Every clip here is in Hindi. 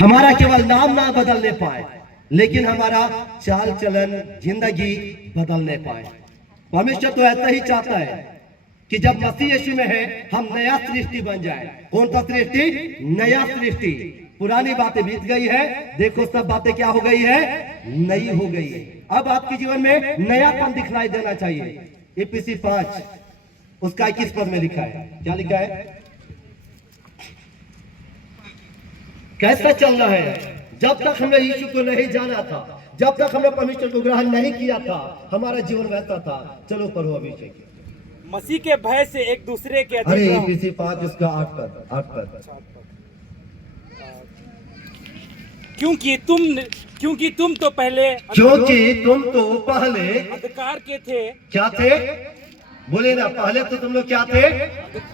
हमारा केवल नाम ना बदलने पाए, लेकिन हमारा चाल चलन जिंदगी बदलने पाए। परमेश्वर तो ऐसा ही चाहता है कि जब मसीह यीशु में है हम नया सृष्टि बन जाए। कौन सा सृष्टि? नया सृष्टि। पुरानी बातें बीत गई है, देखो सब बातें क्या हो गई है? नई हो गई है। अब आपके जीवन में नयापन दिखलाई देना चाहिए। इफिसी 5 उसका 21 पद में लिखा है, क्या लिखा है? कैसा चलना है? जब तक हमने यीशु को नहीं जाना था, जब तक हमने परमेश्वर को ग्रहण नहीं किया था, हमारा जीवन वैसा था। चलो पढ़ो अभिषेक। मसीह के भय से एक दूसरे के अरे अधीन रहो। इफिसी 5 उसका 8 पद। क्योंकि तुम तो पहले अंधकार के थे। क्या थे? बोले ना, पहले तो तुम लोग क्या थे?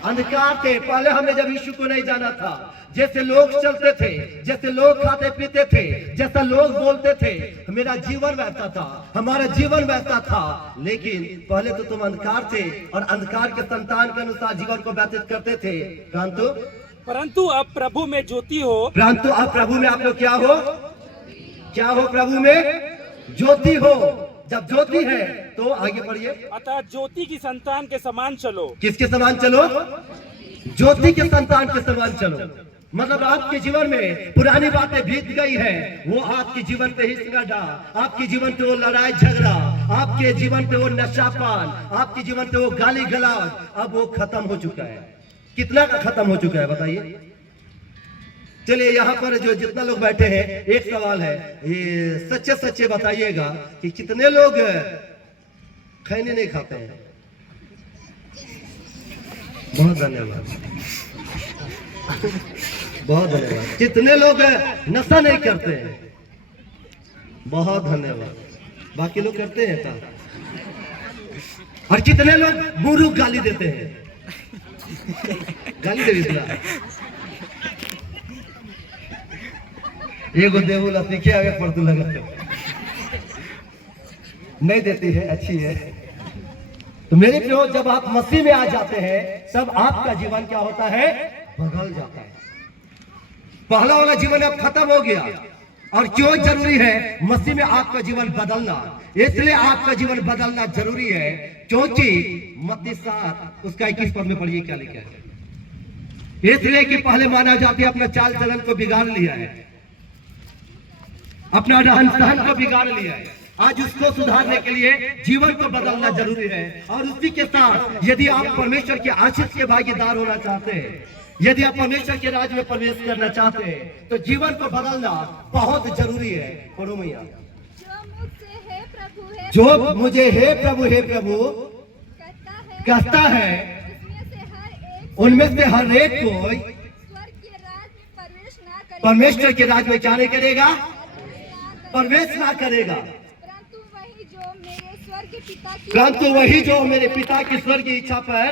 अंधकार थे। पहले हमने जब यीशु को नहीं जाना था, जैसे लोग चलते थे, जैसे लोग खाते पीते थे, जैसा लोग बोलते थे, मेरा जीवन वैसा था, हमारा जीवन वैसा था। लेकिन पहले तो तुम अंधकार थे और अंधकार के संतान के अनुसार जीवन को व्यतीत करते थे। परंतु अब प्रभु में ज्योति हो। परंतु अब प्रभु में आप लोग क्या हो? क्या हो? प्रभु में ज्योति हो। जब ज्योति है तो आगे बढ़िए। अतः ज्योति की संतान के समान चलो। किसके समान चलो? ज्योति के संतान के समान चलो। मतलब आपके जीवन में पुरानी बातें बीत गई है, वो आपके जीवन पे हिस्सा, आपके जीवन पे वो लड़ाई झगड़ा, आपके जीवन पे वो नशापान, आपके जीवन पे वो गाली गलौज, अब वो खत्म हो चुका है। कितना का खत्म हो चुका है बताइए? चलिए यहाँ पर जो जितना लोग बैठे हैं, एक सवाल है, ये सच्चे सच्चे बताइएगा कि कितने लोग खैनी नहीं खाते हैं? बहुत धन्यवाद, बहुत धन्यवाद। कितने लोग नशा नहीं करते हैं? बहुत धन्यवाद। बाकी लोग करते हैं क्या? और कितने लोग बुरू गाली देते हैं? गाली दे दिया एगो देवुला सीखे आगे पढ़ते लगा नहीं देती है, अच्छी है। तो मेरे प्रियो, जब आप मसीह में आ जाते हैं तब आपका जीवन क्या होता है? बदल जाता है। पहला वाला जीवन अब खत्म हो गया। और क्यों जरूरी है मसीह में आपका जीवन बदलना? इसलिए आपका जीवन बदलना जरूरी है क्योंकि मत्ती 7 उसका 21 पद में पढ़िए क्या लिखा है। इसलिए कि पहले मानव जाति अपना चाल चलन को बिगाड़ लिया है, अपना रहन सहन को बिगाड़ लिया है। आज उसको सुधारने के लिए जीवन को बदलना जरूरी है। और उसी के साथ यदि आप परमेश्वर के आशीष के भागीदार होना चाहते हैं, यदि आप परमेश्वर के राज्य में प्रवेश करना चाहते हैं, तो जीवन को बदलना बहुत जरूरी है। पढ़ो मैया। जो मुझे हे प्रभु कहता है, उनमें से हर एक कोई परमेश्वर के राज्य में क्या नहीं करेगा? प्रवेश ना करेगा। परंतु वही जो मेरे पिता की स्वर्ग की इच्छा पर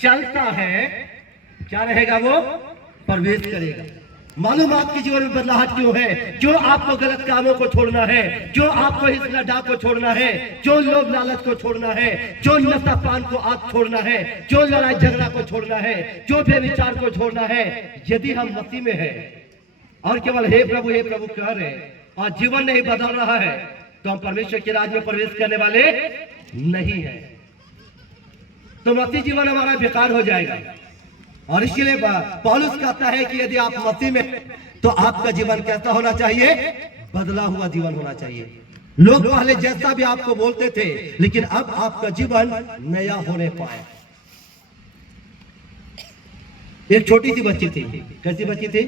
चलता है, क्या रहेगा? वो प्रवेश करेगा। मालूम आपके जीवन में बदलाव क्यों है? क्यों आपको गलत कामों को छोड़ना है? क्यों आपको हिस्सा डा को छोड़ना है? क्यों लोभ लालच को छोड़ना है? क्यों नशा पान को आप छोड़ना है? क्यों लड़ाई झगड़ा को छोड़ना है? क्यों व्यभिचार को छोड़ना है? यदि हम मसीह में है और केवल हे प्रभु कह रहे और जीवन नहीं बदल रहा है, तो हम परमेश्वर के राज्य में प्रवेश करने वाले नहीं है। तो मसीह जीवन हमारा बेकार हो जाएगा। और इसलिए पौलुस कहता है कि यदि आप मसीह में, तो आपका जीवन कैसा होना चाहिए? बदला हुआ जीवन होना चाहिए। लोग पहले जैसा भी आपको बोलते थे, लेकिन अब आपका जीवन नया होने पाए। एक छोटी सी बच्ची थी। कैसी बच्ची थी?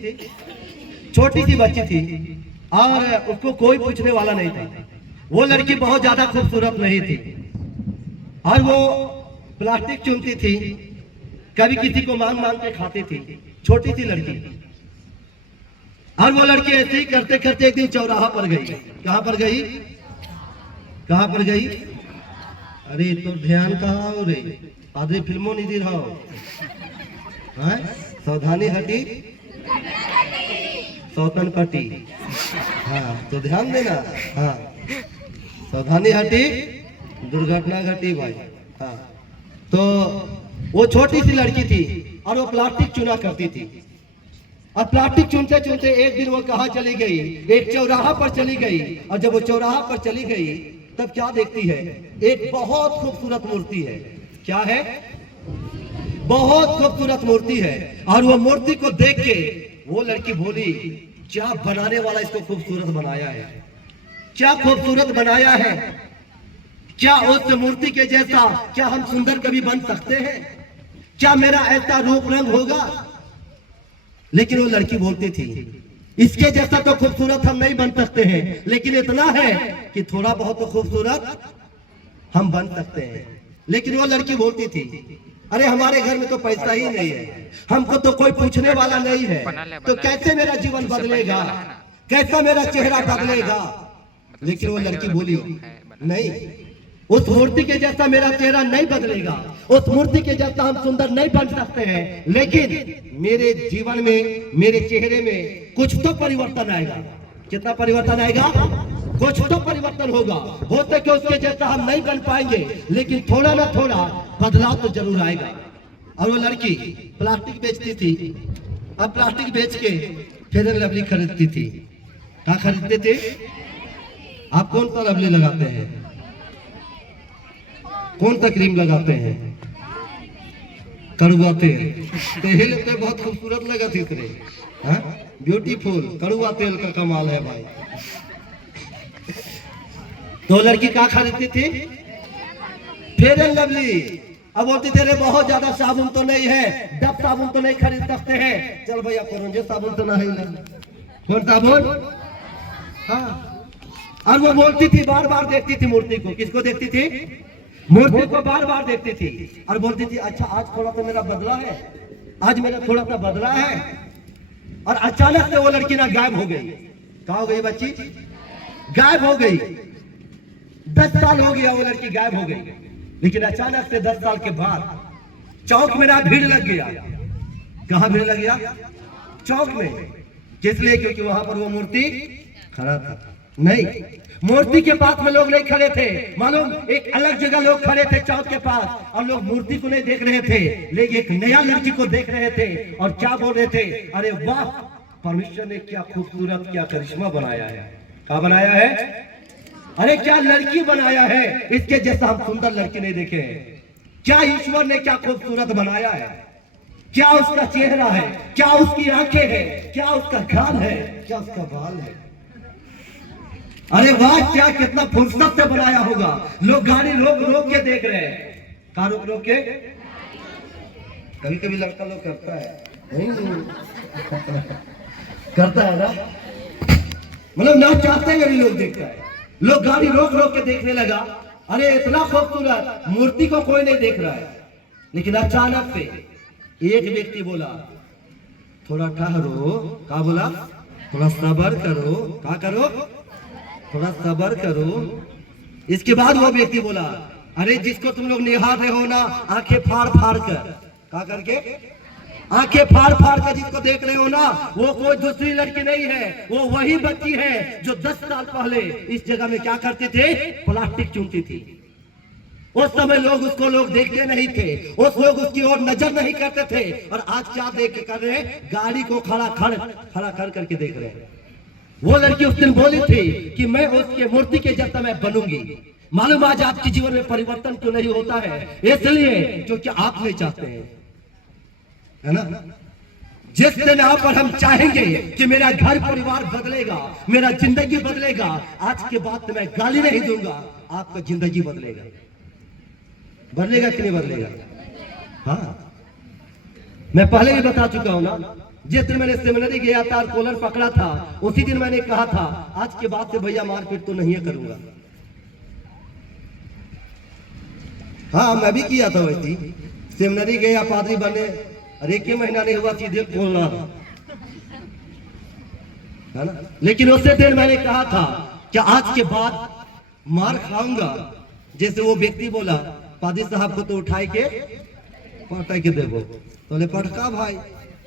छोटी सी बच्ची थी और उसको कोई पूछने वाला नहीं था। वो लड़की बहुत ज्यादा खूबसूरत नहीं थी और वो प्लास्टिक चुनती थी, कभी किसी को मांग के खाती थी। छोटी सी लड़की। और वो लड़की ऐसे ही करते करते एक दिन चौराहा पर गई। कहां पर गई? कहां पर गई? अरे तो ध्यान कहाँ हो रे? आधे फिल्मों नहीं दे रहा हो। सावधानी हटी सौतन पटी। हाँ तो ध्यान देना। हाँ सावधानी हटी दुर्घटना घटी भाई। हाँ तो वो छोटी सी लड़की थी और वो प्लास्टिक चुना करती थी। और प्लास्टिक चुनते चुनते एक दिन वो कहाँ चली गई, एक चौराहा पर चली गई। और जब वो चौराहा पर चली गई तब क्या देखती है, एक बहुत खूबसूरत मूर्ति है। क्या है, बहुत खूबसूरत मूर्ति है। और वो मूर्ति को देख के वो लड़की बोली, क्या बनाने वाला इसको खूबसूरत बनाया है, क्या खूबसूरत बनाया है, क्या उस मूर्ति के जैसा क्या हम सुंदर कभी बन सकते हैं, क्या मेरा ऐसा रूप रंग होगा। लेकिन वो लड़की बोलती थी, इसके जैसा तो खूबसूरत हम नहीं बन सकते हैं, लेकिन इतना है कि थोड़ा बहुत तो खूबसूरत हम बन सकते हैं। लेकिन वो लड़की बोलती थी, अरे हमारे घर में तो पैसा ही नहीं है, हमको तो कोई पूछने वाला नहीं है, तो कैसे मेरा जीवन बदलेगा, कैसा मेरा चेहरा बदलेगा। लेकिन वो लड़की बोली, नहीं, उस मूर्ति के जैसा मेरा चेहरा नहीं बदलेगा, उस मूर्ति के जैसा हम सुंदर नहीं बन सकते हैं, लेकिन मेरे जीवन में, मेरे चेहरे में कुछ तो परिवर्तन आएगा। कितना परिवर्तन आएगा, कुछ तो परिवर्तन होगा। होते कि उसके जैसा हम नहीं बन पाएंगे, लेकिन थोड़ा ना थोड़ा बदलाव तो जरूर आएगा। और वो लड़की प्लास्टिक बेचती थी। अब प्लास्टिक बेच के फेयर एंड लवली खरीदती थी। क्या खरीदते थे आप? कौन सा लवली लगाते हैं, कौन सा क्रीम लगाते हैं? कड़वा तेल। तेल तो बहुत खूबसूरत लगा थी तेरे, ब्यूटीफुल कड़वा तेल का कमाल है भाई। तो लड़की क्या खरीदती थी? Fair and lovely. अब बोलती थे, बहुत ज्यादा साबुन तो नहीं है, डब साबुन तो नहीं खरीद सकते हैं, चल भैया कौन साबुन तो नहीं है, कौन साबुन। हाँ, और वो बोलती थी, बार बार देखती थी मूर्ति को। किसको देखती थी? मूर्ति को बार बार देखती थी और बोलती थी, अच्छा आज थोड़ा सा मेरा बदला है, आज मेरा थोड़ा सा बदला है। और अचानक से वो लड़की ना गायब हो गई। कहाँ हो गई बच्ची? गायब हो गई। 10 साल हो गया वो लड़की गायब हो गई, लेकिन अचानक से 10 साल के बाद चौक में ना भीड़ लग गया। कहाँ भीड़ लग गया? चौक में। किस लिए? क्योंकि वहां पर वो मूर्ति खड़ा था। नहीं, मूर्ति के पास में लोग नहीं खड़े थे, मालूम, एक अलग जगह लोग खड़े थे चौक के पास, और लोग मूर्ति को नहीं देख रहे थे, लेकिन एक नया लड़की को देख रहे थे। और क्या बोल रहे थे? अरे वाह, परमेश्वर ने क्या खूबसूरत, क्या करिश्मा बनाया है। क्या बनाया है? अरे क्या लड़की बनाया है, इसके जैसा हम सुंदर लड़की नहीं देखे हैं। क्या ईश्वर ने क्या खूबसूरत बनाया है, क्या उसका चेहरा है, क्या उसकी आंखें हैं, क्या उसका गाल है, क्या उसका बाल है। अरे वाह, क्या कितना फुर्सत से बनाया होगा। लोग गाड़ी रोक रोक के देख रहे हैं। कहाँ रोक रोक के? कभी कभी लड़का लोग करता है, नहीं करता है ना, मतलब ना चाहते हुए भी लोग देखता है। लोग गाड़ी रोक रोक के देखने लगा। अरे इतना खूबसूरत मूर्ति को कोई नहीं देख रहा है, लेकिन अचानक से एक व्यक्ति बोला, थोड़ा ठहरो। क्या बोला? थोड़ा सब्र करो। क्या करो? थोड़ा सब्र करो। इसके बाद वो व्यक्ति बोला, अरे जिसको तुम लोग निहार रहे हो ना आंखें फाड़ फाड़ कर, क्या करके? आंखें फाड़ फाड़ कर जिसको देख रहे हो ना, वो कोई दूसरी लड़की नहीं है, वो वही बच्ची है जो 10 साल पहले इस जगह में क्या करते थे? प्लास्टिक चुनती थी। उस समय लोग उसको लोग देखते नहीं थे, उस लोग उसकी ओर नजर नहीं करते थे। और आज क्या देख के कर रहे हैं? गाड़ी को खड़ा कर करके देख रहे हैं। वो लड़की उस दिन बोली थी कि मैं उसके मूर्ति के जैसा मैं बनूंगी। मालूम आज आपके जीवन में परिवर्तन क्यों नहीं होता है? इसलिए क्योंकि आप नहीं चाहते हैं, है ना। जिस दिन आप और हम चाहेंगे कि मेरा घर परिवार बदलेगा, मेरा जिंदगी बदलेगा, आज के बाद मैं गाली नहीं दूंगा, आपका जिंदगी बदलेगा। बदलेगा कि नहीं बदलेगा? हाँ, मैं पहले भी बता चुका हूं ना। जिस दिन मैंने सेमिनरी गया था और कॉलर पकड़ा था, उसी दिन मैंने कहा था, आज के बाद से भैया मारपीट तो नहीं करूंगा। हाँ, मैं भी किया था वैसी। सेमिनरी गया, पादरी बने, और 1 महीना नहीं हुआ सीधे खोलना, है ना। लेकिन उसी दिन मैंने कहा था कि आज के बाद मार खाऊंगा। जैसे वो व्यक्ति बोला, पादरी साहब को तो उठाई के पटा के देवो, तो पटका भाई,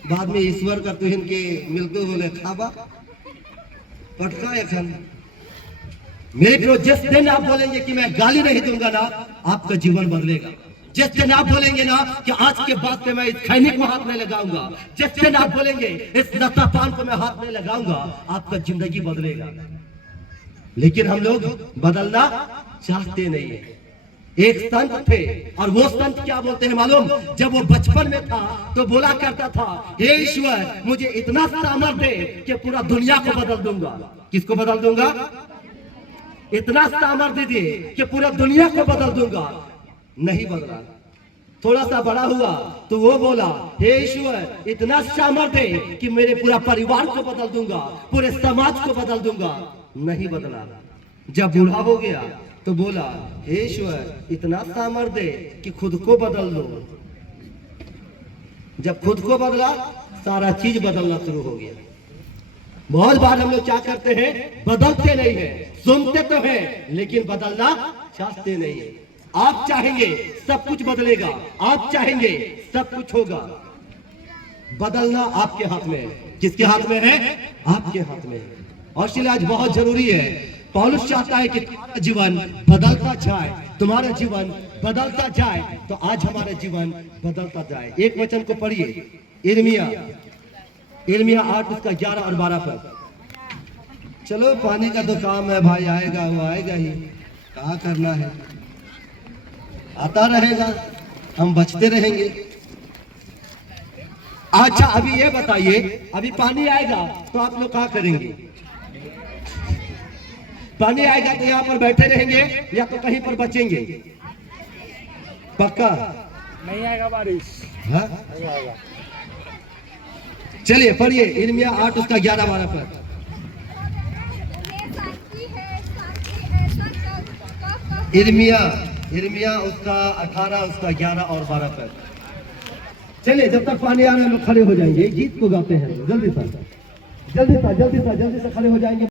बाद में ईश्वर का तुहिन के मिलते बोले खाबा पटका। एखन मेरे प्रो, जिस दिन आप बोलेंगे कि मैं गाली नहीं दूंगा ना, आपका जीवन बदलेगा। जिस दिन आप बोलेंगे ना कि आज के बाद में मैं इस खैनिक को हाथ में लगाऊंगा, जिस दिन आप बोलेंगे इस नशा पान को मैं हाथ में लगाऊंगा, आपका जिंदगी बदलेगा। लेकिन हम लोग बदलना चाहते नहीं है। एक संत थे और वो संत क्या बोलते हैं मालूम? जब वो बचपन में था तो बोला करता था, हे ईश्वर मुझे इतना सामर्थ दे कि पूरा दुनिया को बदल दूंगा। किसको बदल दूंगा? इतना सामर्थ दीजिए कि पूरा दुनिया को बदल दूंगा। नहीं बदला। थोड़ा सा बड़ा हुआ तो वो बोला, हे ईश्वर इतना सामर्थ दे कि मेरे पूरा परिवार को बदल दूंगा, पूरे समाज को बदल दूंगा। नहीं बदला। जब बूढ़ा हो गया तो बोला, हे ईश्वर इतना सामर्थ दे कि खुद को बदल दो। जब खुद को बदला सारा चीज बदलना शुरू हो गया। बहुत बार हम लोग क्या करते हैं? बदलते नहीं है, सुनते तो हैं लेकिन बदलना चाहते नहीं है। आप चाहेंगे सब कुछ बदलेगा, आप चाहेंगे सब कुछ होगा। बदलना आपके हाथ में है। किसके हाथ में है? आपके हाथ में है। और इसलिए आज बहुत जरूरी है। पौलुस चाहता है कि तुम्हारा जीवन बदलता जाए, तुम्हारा जीवन बदलता जाए। तो आज हमारा जीवन बदलता जाए। एक वचन को पढ़िए, यिर्मयाह 8 उसका 11 और 12 पर। चलो पानी का तो काम है भाई, आएगा वो आएगा ही, क्या करना है, आता रहेगा, हम बचते रहेंगे। अच्छा अभी ये बताइए, अभी पानी आएगा तो आप लोग क्या करेंगे? पानी आएगा तो यहाँ पर बैठे रहेंगे या तो कहीं पर बचेंगे? पक्का नहीं आएगा बारिश। हाँ? नहीं आएगा। चलिए पढ़िए यिर्मयाह 8 उसका 11-12 पर। यिर्मयाह उसका 18 उसका 11 और 12 पर। चलिए जब तक पानी आ रहा है हम लोग खड़े हो जाएंगे। गीत को गाते हैं, जल्दी से खड़े हो जाएंगे।